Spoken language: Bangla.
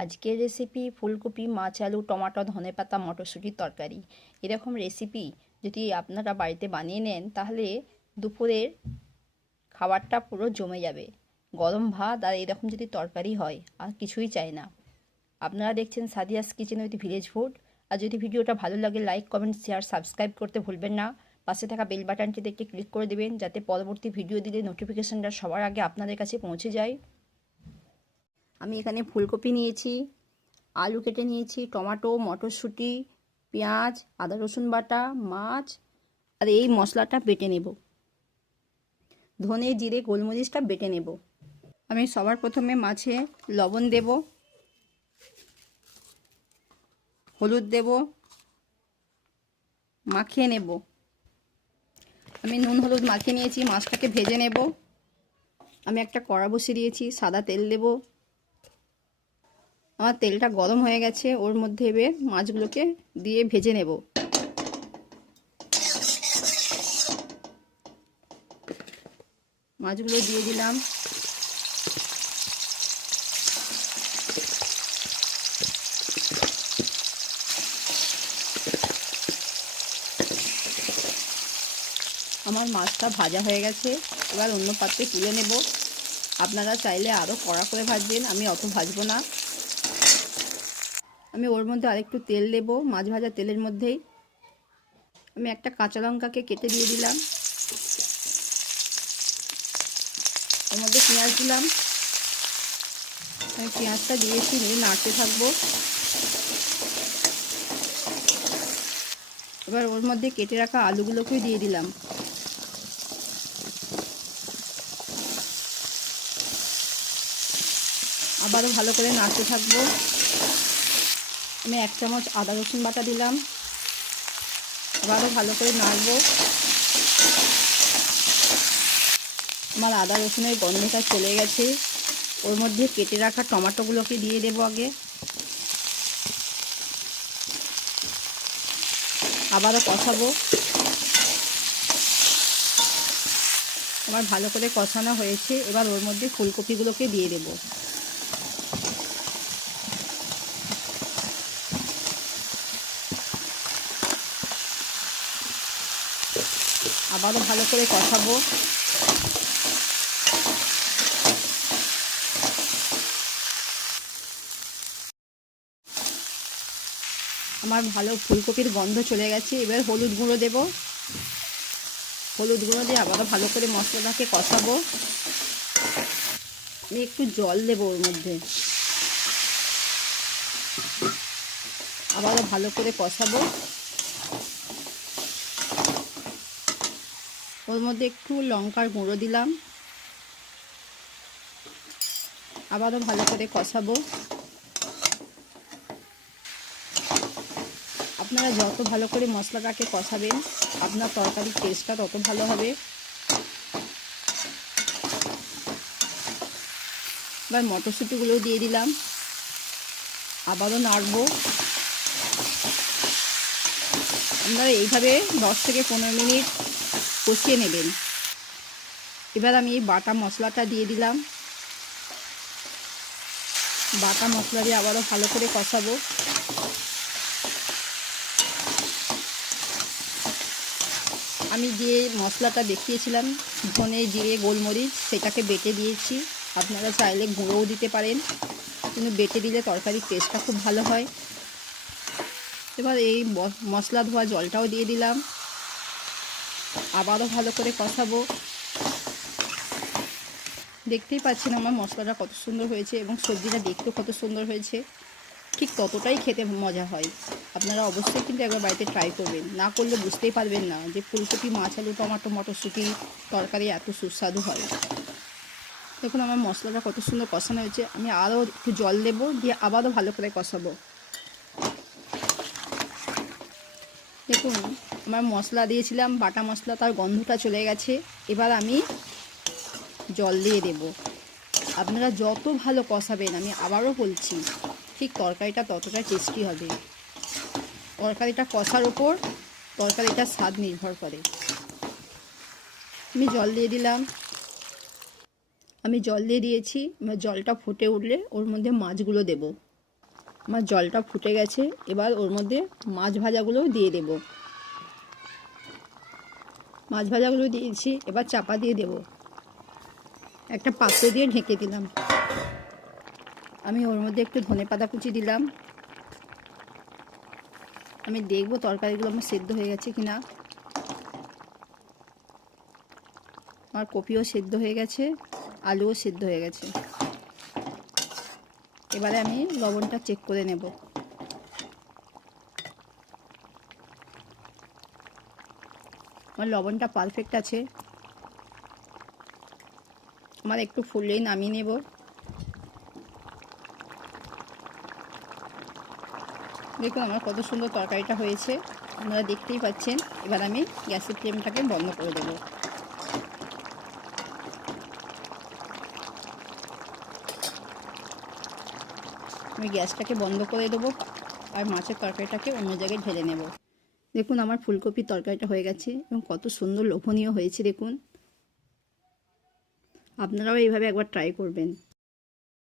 আজকের রেসিপি ফুলকপি, মাছ, আলু, টমাটো ধনেপাতা মটরশুঁটির তরকারি। এরকম রেসিপি যদি আপনারা বাড়িতে বানিয়ে নেন, তাহলে দুপুরের খাবারটা পুরো জমে যাবে। গরম ভাত আর এরকম যদি তরকারি হয়, আর কিছুই চাই না। আপনারা দেখছেন Sadia's kitchen with village food আর যদি ভিডিওটা ভালো লাগে লাইক কমেন্ট শেয়ার সাবস্ক্রাইব করতে ভুলবেন না। পাশে থাকা বেল বাটনটিতে একটি ক্লিক করে দেবেন, যাতে পরবর্তী ভিডিও দিলে নোটিফিকেশনটা সবার আগে আপনাদের কাছে পৌঁছে যায়। আমি এখানে ফুলকপি নিয়েছি, আলু কেটে নিয়েছি, টমেটো, মটরশুঁটি, পেঁয়াজ, আদা রসুন বাটা, মাছ, আর এই মশলাটা বেটে নেব। ধনে জিরে গোলমরিচটা বেটে নেব। আমি সবার প্রথমে মাছে লবণ দেব, হলুদ দেব, মাখিয়ে নেব। আমি নুন হলুদ মাখিয়ে নিয়েছি, মাছটাকে ভেজে নেব। আমি একটা কড়া বসিয়ে দিয়েছি, সাদা তেল দেবো। আমার তেলটা গরম হয়ে গেছে, ওর মধ্যে এবার মাছগুলোকে দিয়ে ভেজে নেব। মাছগুলো দিয়ে দিলাম। আমার মাছটা ভাজা হয়ে গেছে, এবার অন্য পাত্রে তুলে নেব। আপনারা চাইলে আরও কড়া করে ভাজবেন, আমি অত ভাজবো না। আমি ওর মধ্যে আরেকটু তেল দেবো, মাছ ভাজা তেলের মধ্যেই। আমি একটা কাঁচা লঙ্কাকে কেটে দিয়ে দিলাম। ওর মধ্যে পেঁয়াজ দিলাম। আমি পেঁয়াজটা দিয়েছি নিয়ে নাড়তে থাকব। এবার ওর মধ্যে কেটে রাখা আলুগুলোকেও দিয়ে দিলাম। আবারও ভালো করে নাড়তে থাকব। আমি এক চামচ আদা রসুন বাটা দিলাম। আবারও ভালো করে নাড়বো। আমার আদা রসুনের গন্ধটা চলে গেছে। ওর মধ্যে কেটে রাখা টমাটোগুলোকে দিয়ে দেবো আগে। আবারও কষাবো। আমার ভালো করে কষানো হয়েছে। এবার ওর মধ্যে ফুলকপিগুলোকে দিয়ে দেবো। আবারও ভালো করে কষাবো। আমার ভালো ফুলকপির গন্ধ চলে গেছে, এবার হলুদ গুঁড়ো দেব। হলুদ গুঁড়ো দিয়ে আবারও ভালো করে মশলাটাকে কষাবো। আমি একটু জল দেবো ওর মধ্যে। আবারও ভালো করে কষাবো। ওর মধ্যে একটু লঙ্কার গুঁড়ো দিলাম। আবারও ভালো করে কষাবো। আপনারা যত ভালো করে মশলাটাকে কষাবেন, আপনার তরকারির টেস্টটা তত ভালো হবে। এবার মটরশুঁটিগুলোও দিয়ে দিলাম। আবারও নাড়বো। আপনারা এইভাবে দশ থেকে পনেরো মিনিট কষিয়ে নেবেন। এবার আমি এই বাটা মশলাটা দিয়ে দিলাম। বাটা মশলা দিয়ে আবারও ভালো করে কষাবো। আমি যে মশলাটা দেখিয়েছিলাম, ধনে, জিরে, গোলমরিচ, সেটাকে বেটে দিয়েছি। আপনারা চাইলে গুঁড়োও দিতে পারেন, কিন্তু বেটে দিলে তরকারির টেস্টটা খুব ভালো হয়। এবার এই মশলা ধোয়া জলটাও দিয়ে দিলাম। আবারও ভালো করে কষাবো। দেখতেই পাচ্ছেন আমার মশলাটা কত সুন্দর হয়েছে এবং সবজিটা দেখতেও কত সুন্দর হয়েছে। ঠিক ততটাই খেতে মজা হয়। আপনারা অবশ্যই কিন্তু একবার বাড়িতে ট্রাই করবেন। না করলে বুঝতেই পারবেন না যে ফুলকপি, মাছ আলু, টমাটো, মটরশুঁটি তরকারি এত সুস্বাদু হয়। দেখুন আমার মশলাটা কত সুন্দর কষানো হয়েছে। আমি আরও একটু জল দেবো, দিয়ে আবারও ভালো করে কষাবো। দেখুন, আমার মশলা দিয়েছিলাম, বাটা মশলা, তার গন্ধটা চলে গেছে। এবার আমি জল দিয়ে দেব। আপনারা যত ভালো কষাবেন, আমি আবারও বলছি, ঠিক তরকারিটা ততটা টেস্টি হবে। তরকারিটা কষার ওপর তরকারিটার স্বাদ নির্ভর করে। আমি জল দিয়ে দিলাম। আমি জল দিয়ে দিয়েছি। এবার জলটা ফুটে উঠলে ওর মধ্যে মাছগুলো দেব। আমার জলটা ফুটে গেছে, এবার ওর মধ্যে মাছ ভাজাগুলোও দিয়ে দেব। মাছ ভাজাগুলো দিয়েছি, এবার চাপা দিয়ে দেব। একটা পাত্র দিয়ে ঢেকে দিলাম। আমি ওর মধ্যে একটু ধনে পাতা কুচি দিলাম। আমি দেখব তরকারিগুলো আমার সেদ্ধ হয়ে গেছে কিনা। আমার কপিও সেদ্ধ হয়ে গেছে, আলুও সেদ্ধ হয়ে গেছে। এবারে আমি লবণটা চেক করে নেব। আমার লবণটা পারফেক্ট আছে। আমার একটু ফুললেই নামিয়ে নেব। দেখুন আমার কত সুন্দর তরকারিটা হয়েছে। আপনারা দেখতেই পাচ্ছেন। এবার আমি গ্যাসের ফ্লেমটাকে বন্ধ করে দেবো। আমি গ্যাসটাকে বন্ধ করে দেবো আর মাছের তরকারিটাকে অন্য জায়গায় ঢেলে নেব। দেখুন আমার ফুলকপির তরকারিটা হয়ে গেছে এবং কত সুন্দর লোভনীয় হয়েছে, দেখুন। আপনারাও এইভাবে একবার ট্রাই করবেন।